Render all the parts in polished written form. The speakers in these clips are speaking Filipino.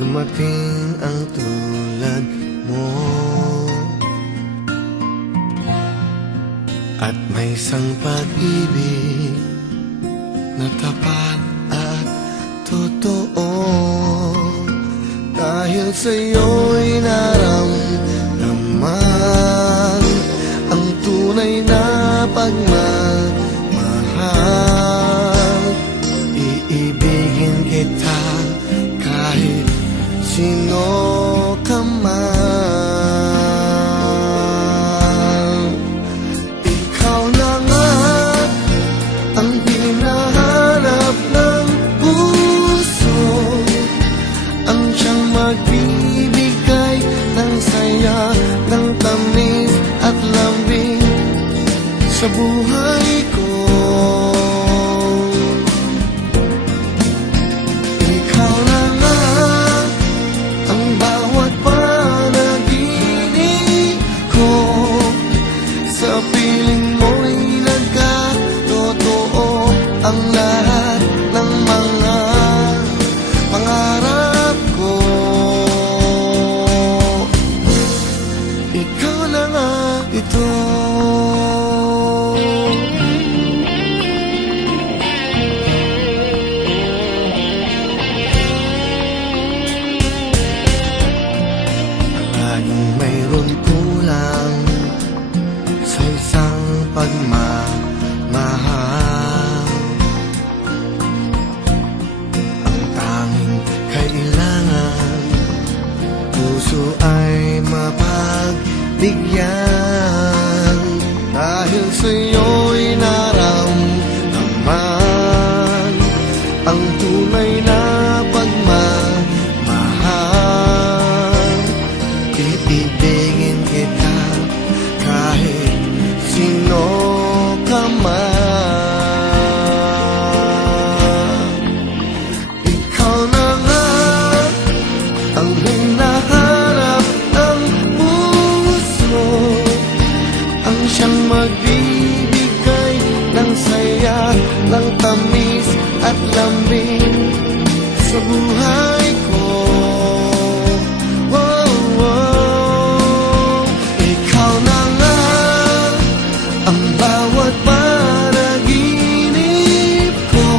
dumating ang tulad mo. At may isang pag-ibig na tapat at totoo. Dahil sa'yo'y naramdaman ang tunay na pagmamahal. Iibigin kita kahit sino ka man. Ikaw na nga ang hinahanap ng puso, ang siyang magbibigay ng saya, ng tamis at lambing sa buhay ko. Ikaw na nga ang bawat panaginip ko, sa piling mo'y nagkatotoo ang lahat ng mga pangarap ko. Ikaw na nga ito. Laging mayroon kulang sa isang pagmamahal. Ang tanging kailangan, puso ay mapagbigyan. Dahil sa'yo'y naramdaman ang tunay na pagmamahal. Iibigin kita kahit sino ka man. Ikaw na nga ang hinahanap ng puso, ang siyang magbibigay ng saya, ng tamis at lambing sa buhay ko. Oh, oh. Ikaw na nga ang bawat panaginip ko,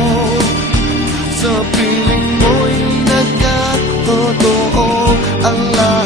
sa piling mo'y nagkatotoo ang lahat